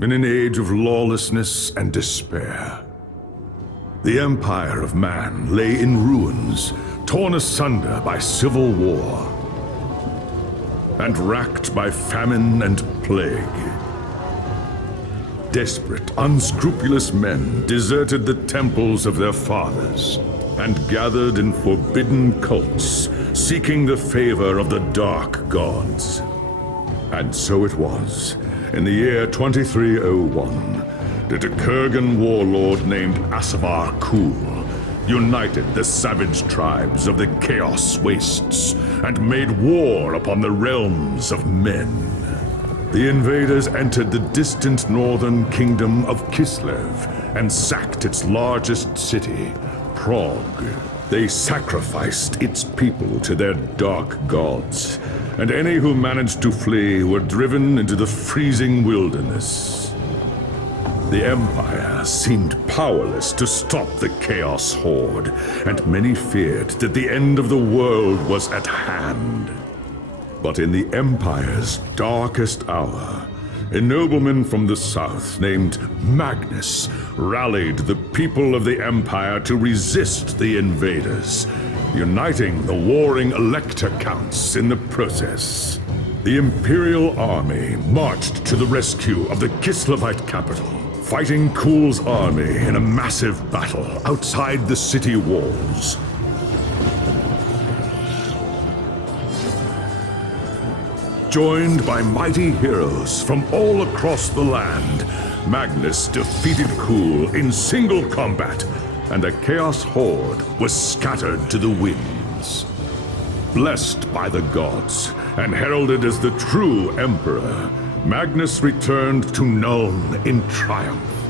in an age of lawlessness and despair. The empire of man lay in ruins, torn asunder by civil war, and racked by famine and plague. Desperate, unscrupulous men deserted the temples of their fathers and gathered in forbidden cults, seeking the favor of the dark gods. And so it was, in the year 2301, that a Kurgan warlord named Asavar Kul united the savage tribes of the Chaos Wastes and made war upon the realms of men. The invaders entered the distant northern kingdom of Kislev and sacked its largest city, Prague. They sacrificed its people to their dark gods, and any who managed to flee were driven into the freezing wilderness. The Empire seemed powerless to stop the Chaos Horde, and many feared that the end of the world was at hand. But in the Empire's darkest hour, a nobleman from the south named Magnus rallied the people of the Empire to resist the invaders, uniting the warring Elector Counts in the process. The Imperial Army marched to the rescue of the Kislevite capital, fighting Kul's army in a massive battle outside the city walls. Joined by mighty heroes from all across the land, Magnus defeated Kul in single combat, and the Chaos Horde was scattered to the winds. Blessed by the gods and heralded as the true Emperor, Magnus returned to Nuln in triumph.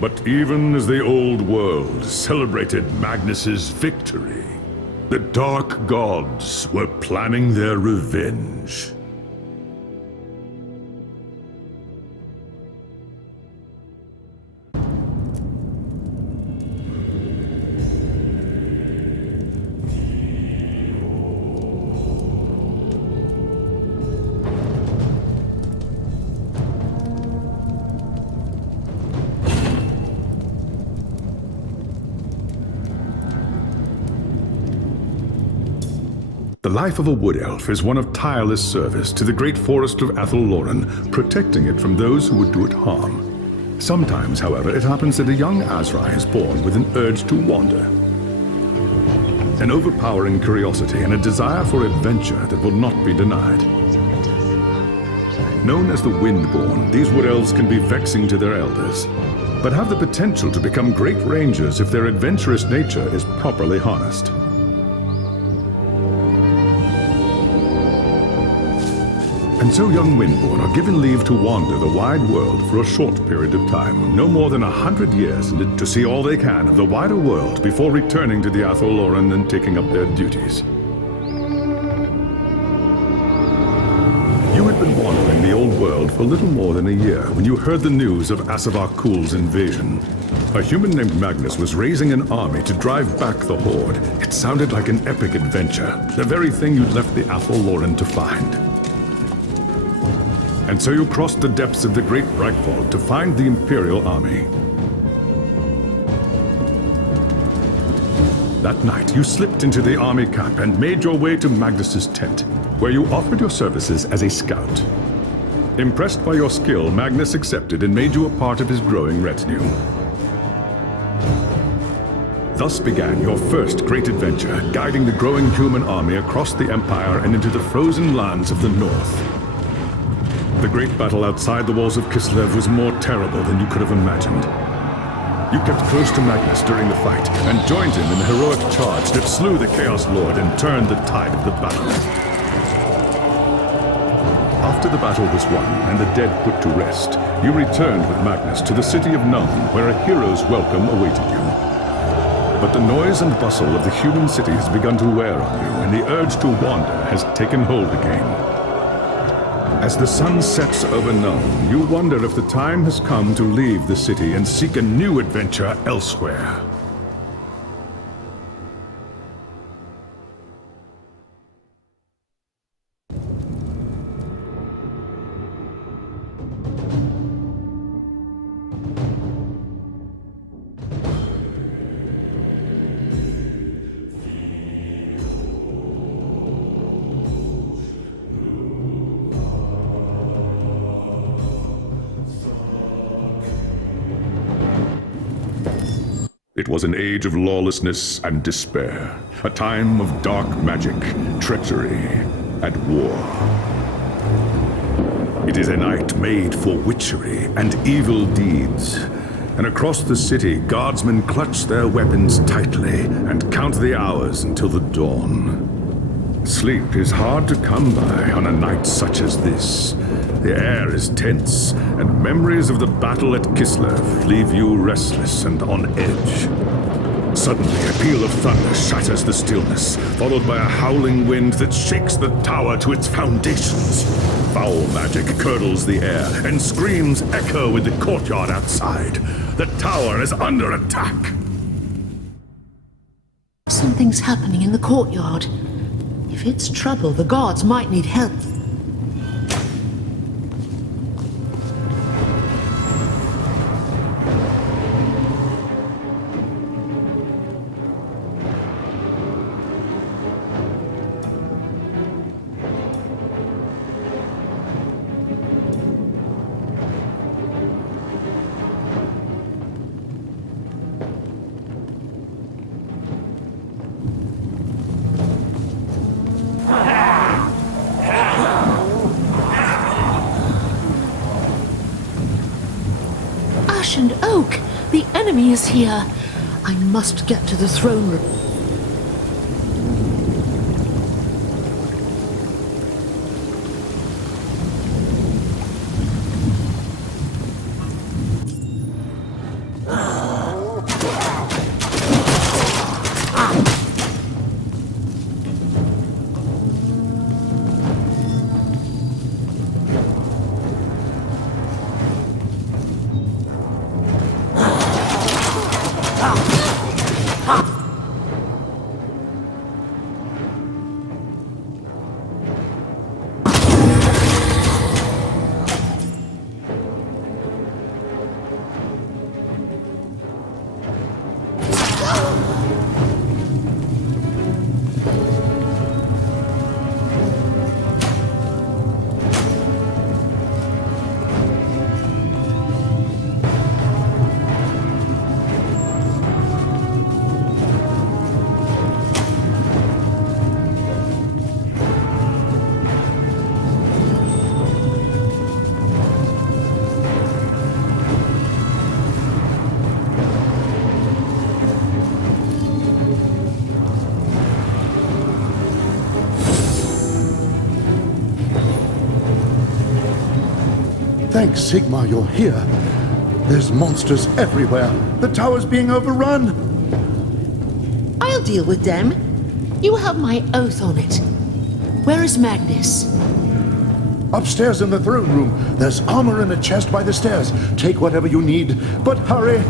But even as the old world celebrated Magnus's victory, the Dark Gods were planning their revenge. The life of a wood elf is one of tireless service to the great forest of Athel-Loren, protecting it from those who would do it harm. Sometimes, however, it happens that a young Azrai is born with an urge to wander. An overpowering curiosity and a desire for adventure that will not be denied. Known as the Windborn, these wood elves can be vexing to their elders, but have the potential to become great rangers if their adventurous nature is properly harnessed. And so young Windborn are given leave to wander the wide world for a short period of time, no more than 100 years, to see all they can of the wider world before returning to the Athel-Loren and taking up their duties. You had been wandering the old world for little more than a year when you heard the news of Asavar Kul's invasion. A human named Magnus was raising an army to drive back the Horde. It sounded like an epic adventure, the very thing you'd left the Athel-Loren to find. And so you crossed the depths of the Great Breakvault to find the Imperial Army. That night, you slipped into the army camp and made your way to Magnus's tent, where you offered your services as a scout. Impressed by your skill, Magnus accepted and made you a part of his growing retinue. Thus began your first great adventure, guiding the growing human army across the Empire and into the frozen lands of the North. The great battle outside the walls of Kislev was more terrible than you could have imagined. You kept close to Magnus during the fight and joined him in the heroic charge that slew the Chaos Lord and turned the tide of the battle. After the battle was won and the dead put to rest, you returned with Magnus to the city of Nuln, where a hero's welcome awaited you. But the noise and bustle of the human city has begun to wear on you, and the urge to wander has taken hold again. As the sun sets over Nuln, you wonder if the time has come to leave the city and seek a new adventure elsewhere. It was an age of lawlessness and despair, a time of dark magic, treachery, and war. It is a night made for witchery and evil deeds. And across the city, guardsmen clutch their weapons tightly and count the hours until the dawn. Sleep is hard to come by on a night such as this. The air is tense, and memories of the battle at Kislev leave you restless and on edge. Suddenly, a peal of thunder shatters the stillness, followed by a howling wind that shakes the tower to its foundations. Foul magic curdles the air, and screams echo in the courtyard outside. The tower is under attack. Something's happening in the courtyard. If it's trouble, the guards might need help. And Oak! The enemy is here! I must get to the throne room. Thanks, Sigma, you're here. There's monsters everywhere. The tower's being overrun. I'll deal with them. You have my oath on it. Where is Magnus? Upstairs in the throne room. There's armor in a chest by the stairs. Take whatever you need, but hurry.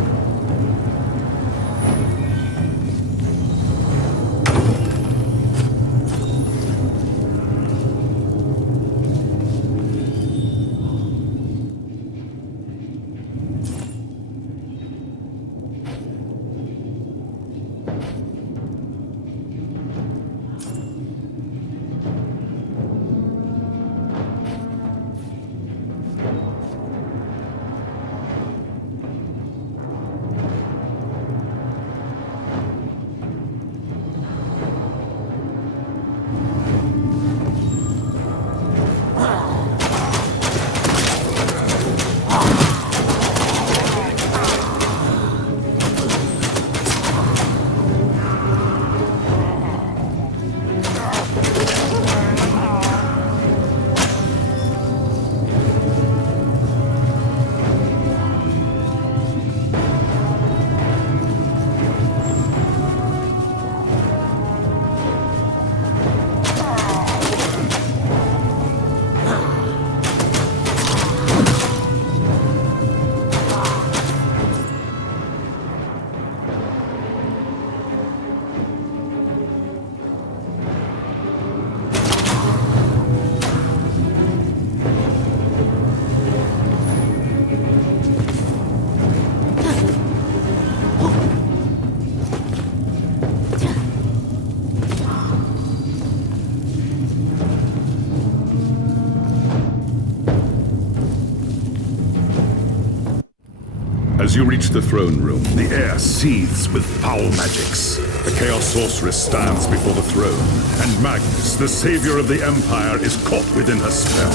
As you reach the throne room, the air seethes with foul magics. The Chaos Sorceress stands before the throne, and Magnus, the savior of the Empire, is caught within her spell.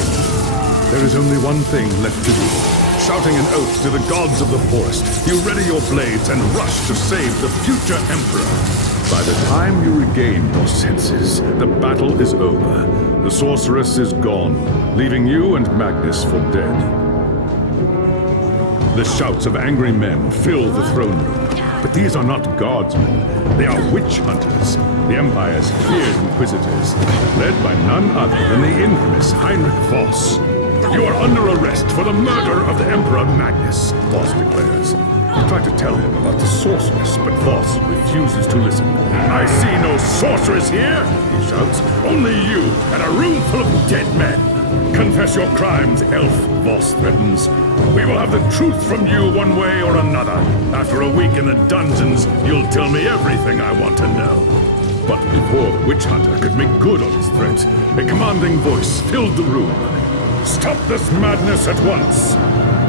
There is only one thing left to do. Shouting an oath to the gods of the forest, you ready your blades and rush to save the future Emperor. By the time you regain your senses, the battle is over. The Sorceress is gone, leaving you and Magnus for dead. The shouts of angry men fill the throne room. But these are not guardsmen. They are witch hunters, the Empire's feared inquisitors, led by none other than the infamous Heinrich Voss. You are under arrest for the murder of the Emperor Magnus, Voss declares. You try to tell him about the sorceress, but Voss refuses to listen. I see no sorceress here, he shouts. Only you and a room full of dead men. Confess your crimes, elf, Voss threatens. We will have the truth from you one way or another. After a week in the dungeons, you'll tell me everything I want to know. But before the witch hunter could make good on his threat, a commanding voice filled the room. Stop this madness at once!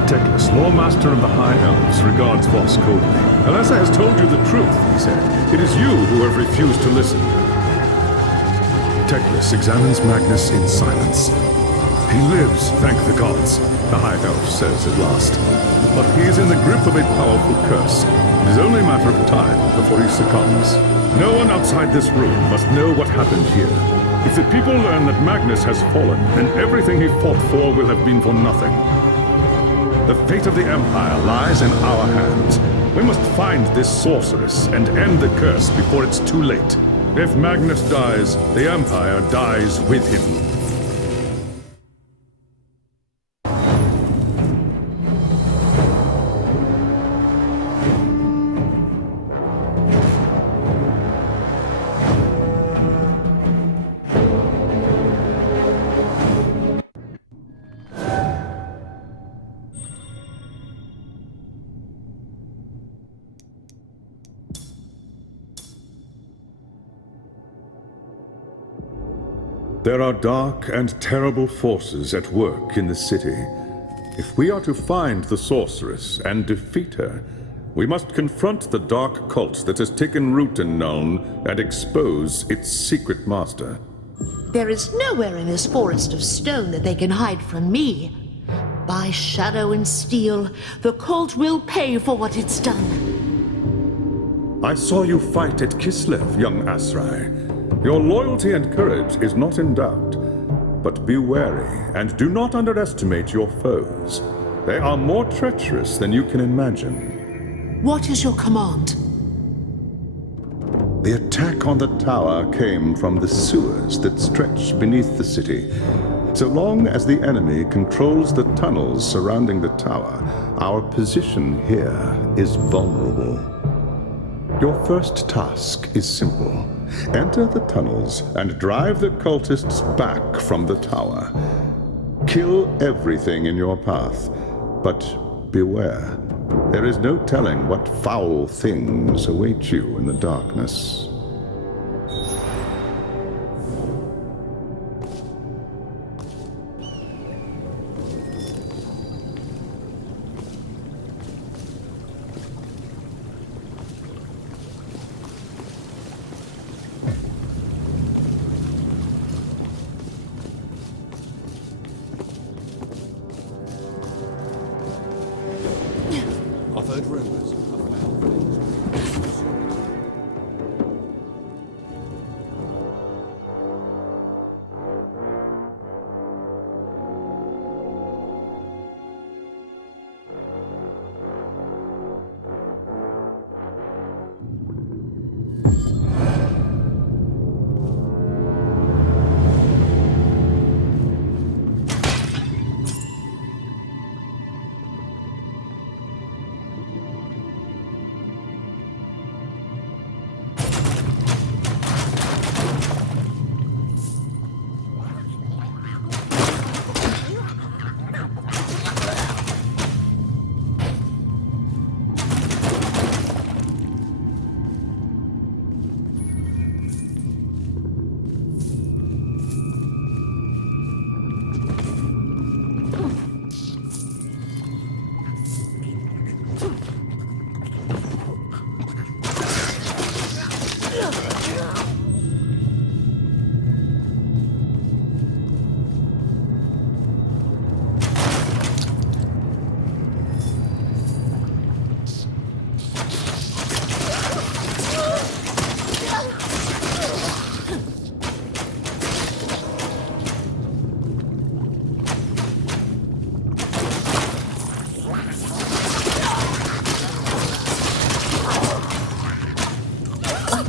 Teclis, Lawmaster of the High Elves, regards Voss coldly. Alessa has told you the truth, he said. It is you who have refused to listen. Teclis examines Magnus in silence. He lives, thank the gods, the High Elf says at last. But he is in the grip of a powerful curse. It is only a matter of time before he succumbs. No one outside this room must know what happened here. If the people learn that Magnus has fallen, then everything he fought for will have been for nothing. The fate of the Empire lies in our hands. We must find this sorceress and end the curse before it's too late. If Magnus dies, the Empire dies with him. There are dark and terrible forces at work in the city. If we are to find the sorceress and defeat her, we must confront the dark cult that has taken root in Nuln and expose its secret master. There is nowhere in this forest of stone that they can hide from me. By shadow and steel, the cult will pay for what it's done. I saw you fight at Kislev, young Asrai. Your loyalty and courage is not in doubt. But be wary and do not underestimate your foes. They are more treacherous than you can imagine. What is your command? The attack on the tower came from the sewers that stretch beneath the city. So long as the enemy controls the tunnels surrounding the tower, our position here is vulnerable. Your first task is simple. Enter the tunnels and drive the cultists back from the tower. Kill everything in your path, but beware. There is no telling what foul things await you in the darkness.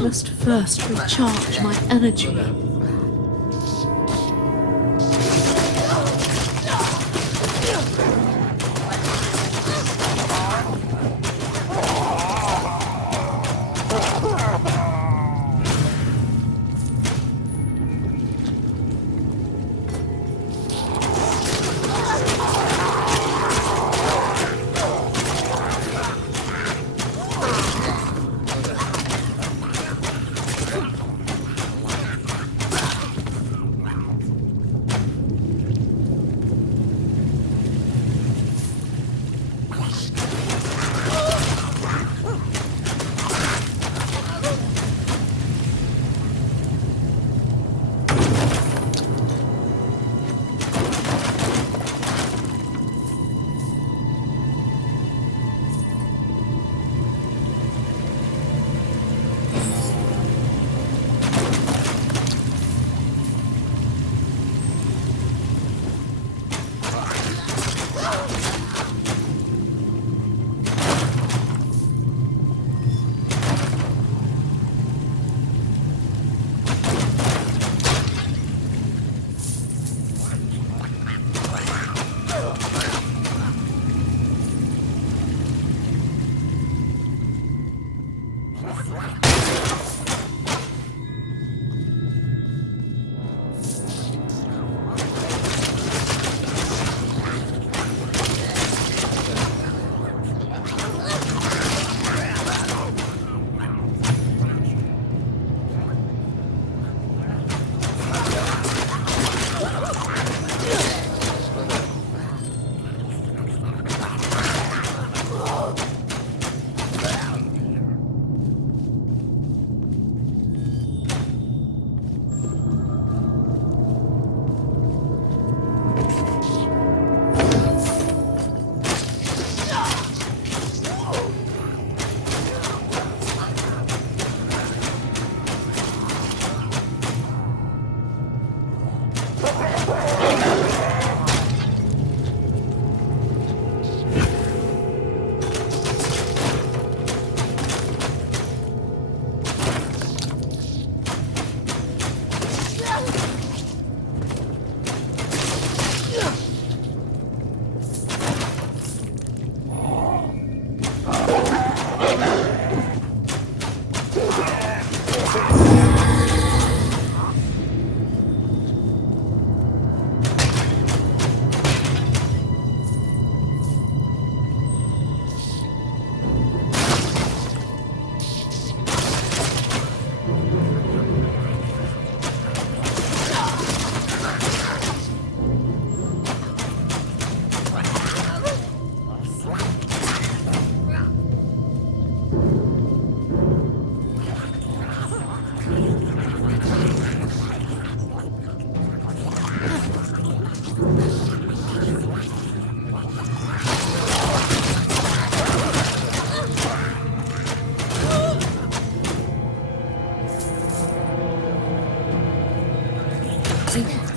must first recharge my energy.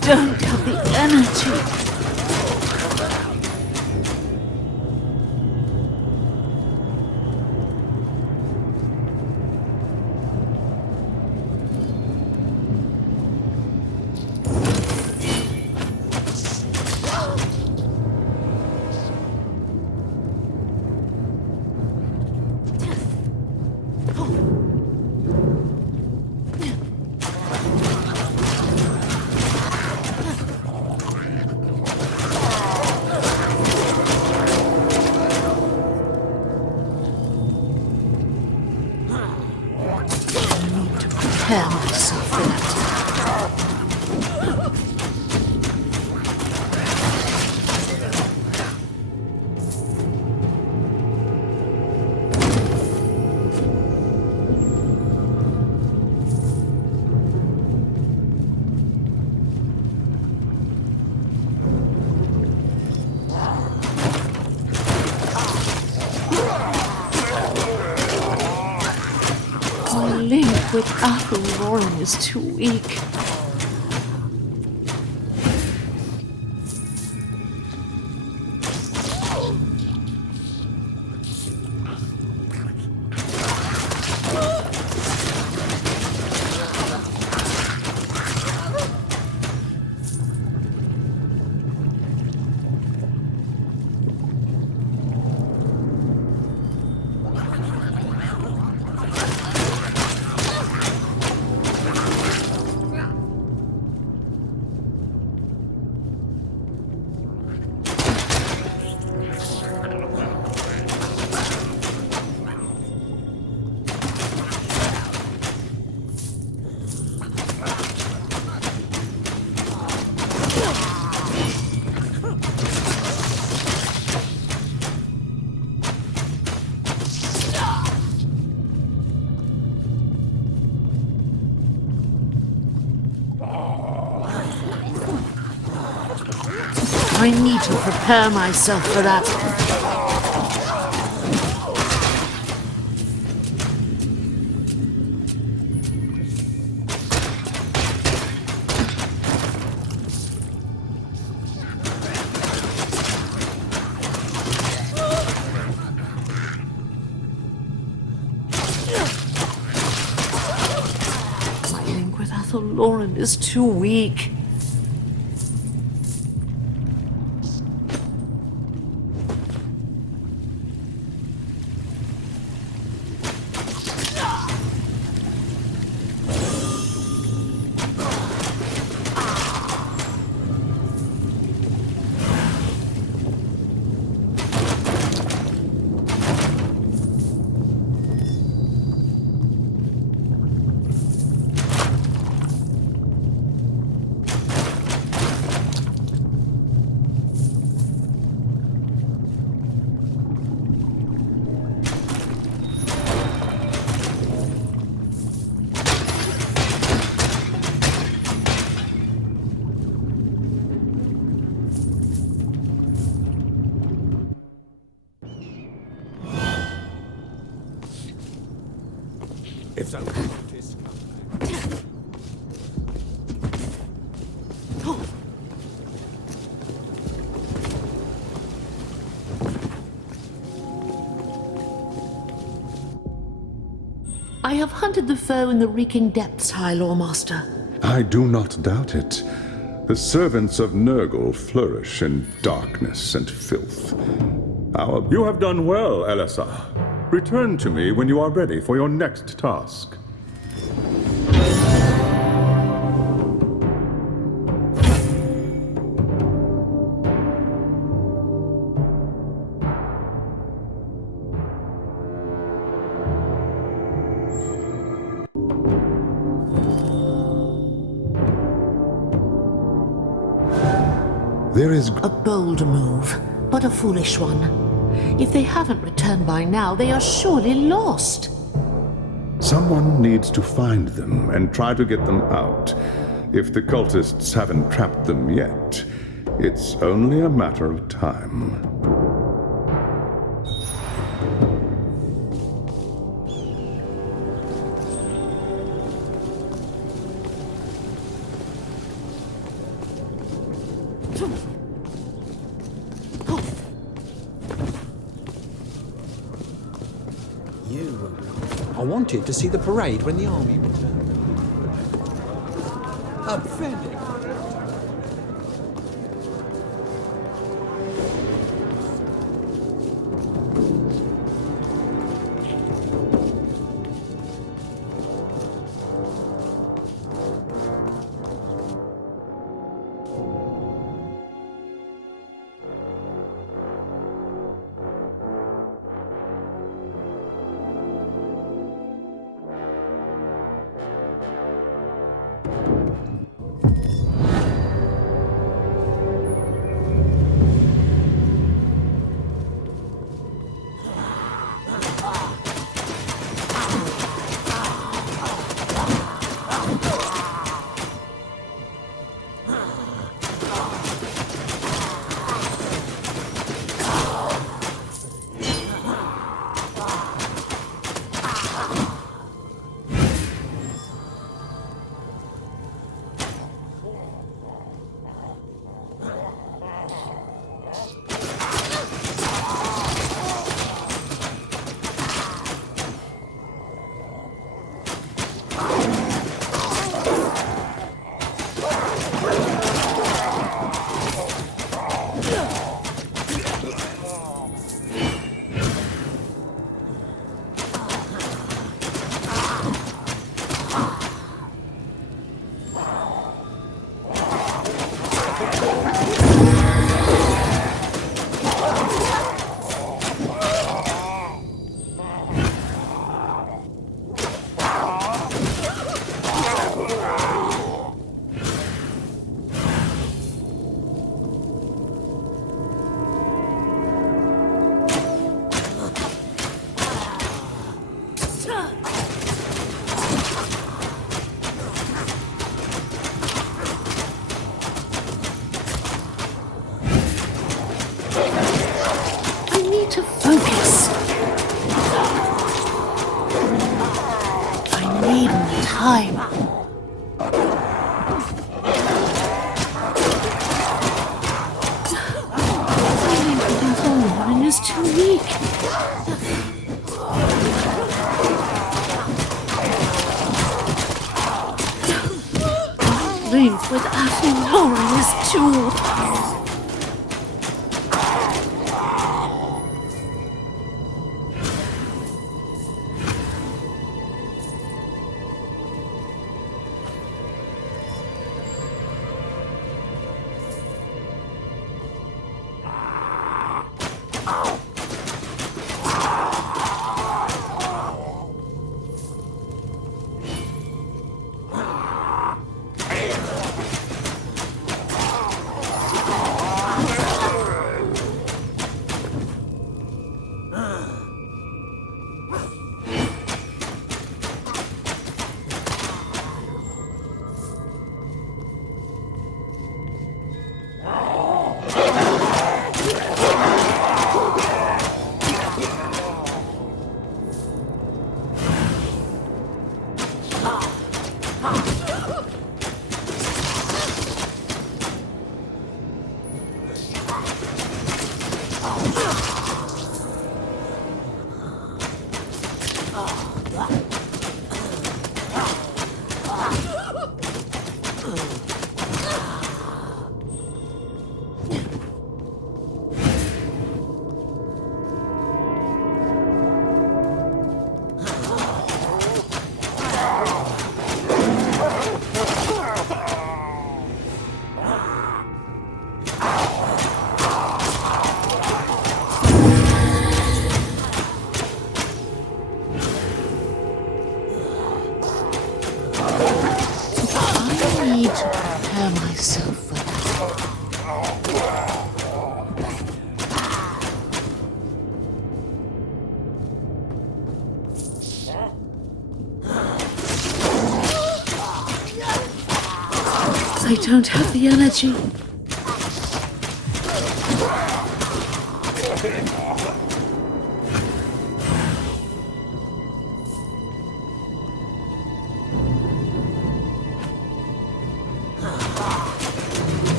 Don't have the energy. Prepare myself for that. Without the roaring is too weak. I need to prepare myself for that. My link with Lauren is too weak. If that is I have hunted the foe in the reeking depths, High Lawmaster. I do not doubt it. The servants of Nurgle flourish in darkness and filth. You have done well, Elisar. Return to me when you are ready for your next task. There is A bold move, but a foolish one. If they haven't returned by now, they are surely lost. Someone needs to find them and try to get them out. If the cultists haven't trapped them yet, it's only a matter of time. I wanted to see the parade when the army returned. A Phenom. time. Warren is too weak. Link without Warren is too... I don't have the energy.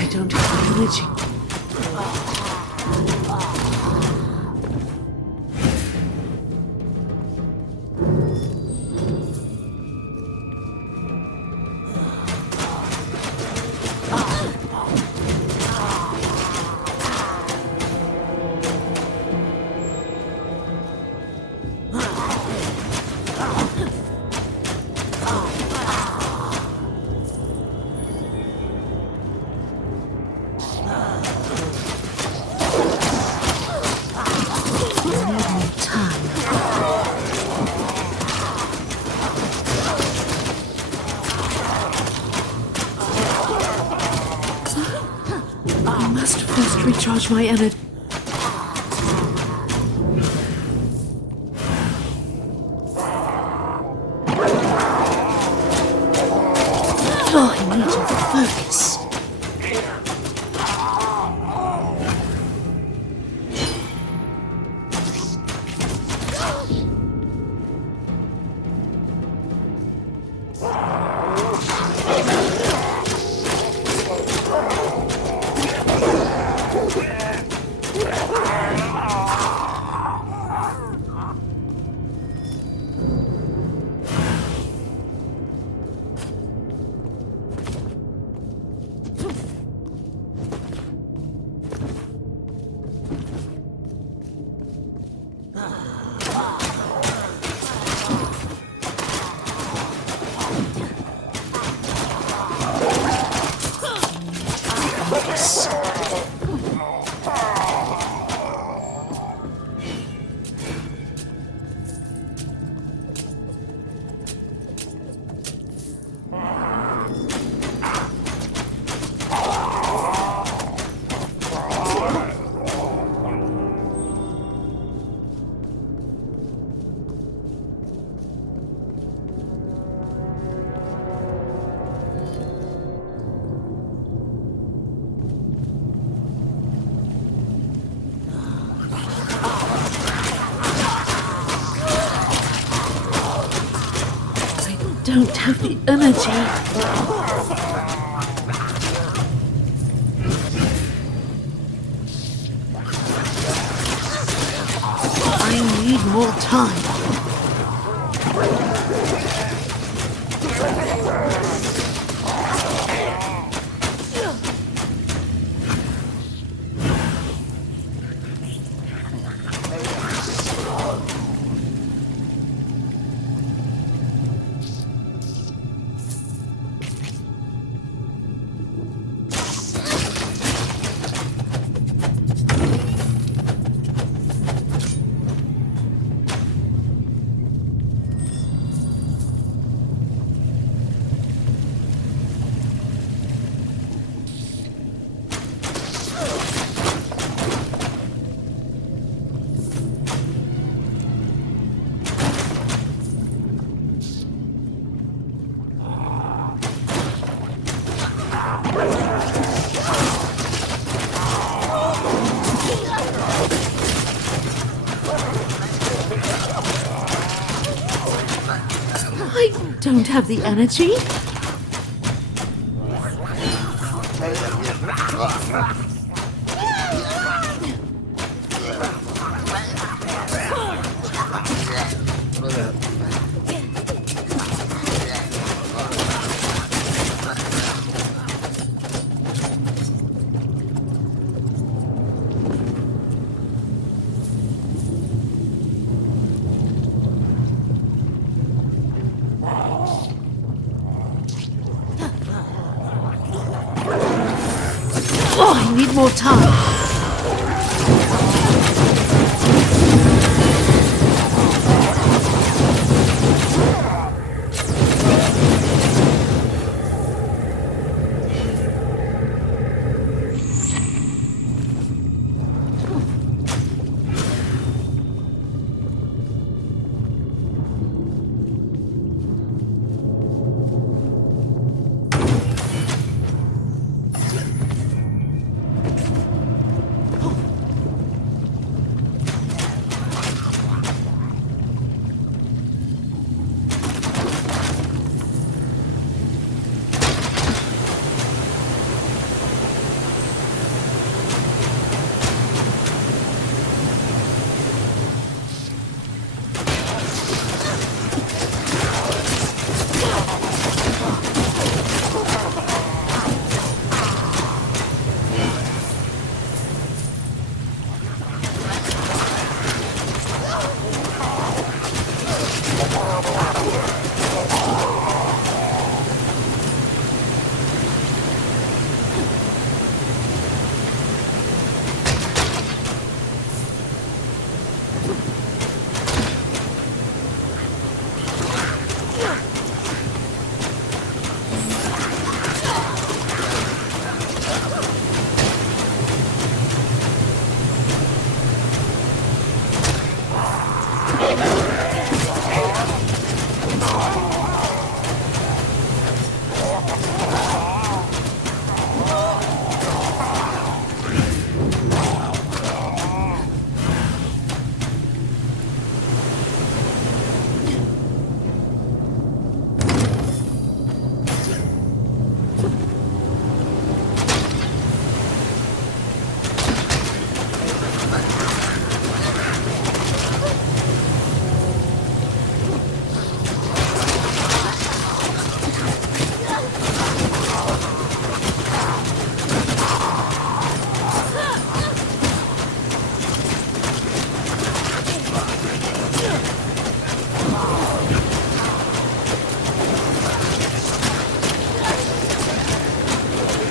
I don't have the energy. Recharge my energy. Oh, I need to focus. don't have the energy. I need more time. I don't have the energy. Oh, I need more time.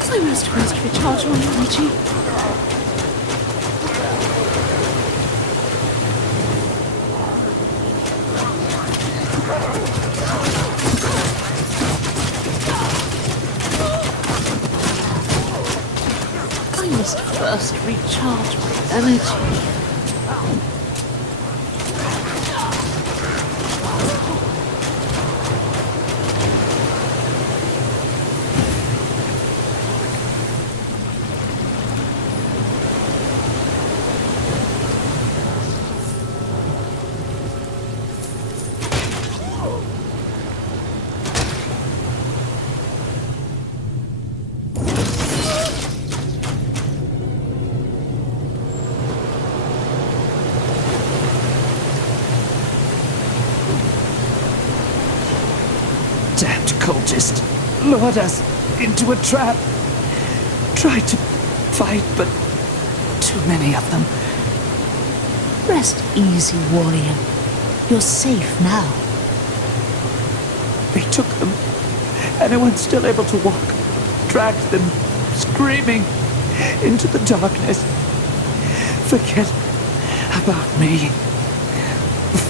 I must first recharge my energy. I must first recharge my energy. cultist lured us into a trap. Tried to fight, but too many of them. Rest easy, warrior. You're safe now. They took them. Anyone still able to walk dragged them, screaming, into the darkness. Forget about me.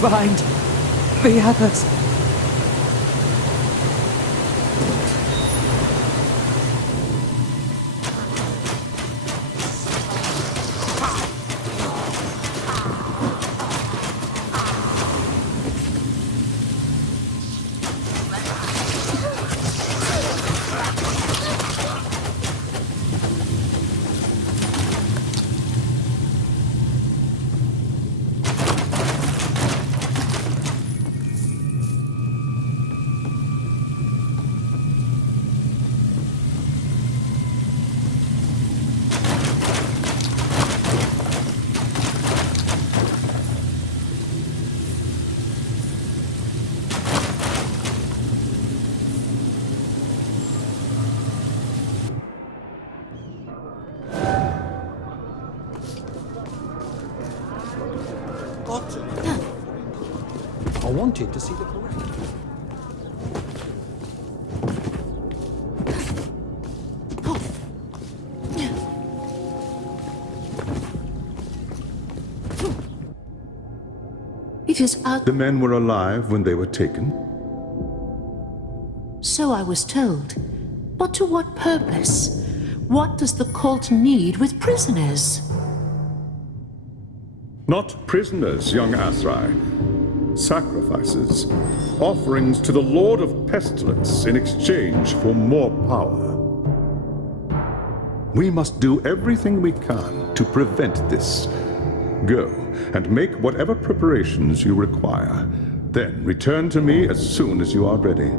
Find the others. I wanted to see the parade. It is out. The men were alive when they were taken. So I was told. But to what purpose? What does the cult need with prisoners? Not prisoners, young Asrai. Sacrifices. Offerings to the Lord of Pestilence in exchange for more power. We must do everything we can to prevent this. Go and make whatever preparations you require. Then return to me as soon as you are ready.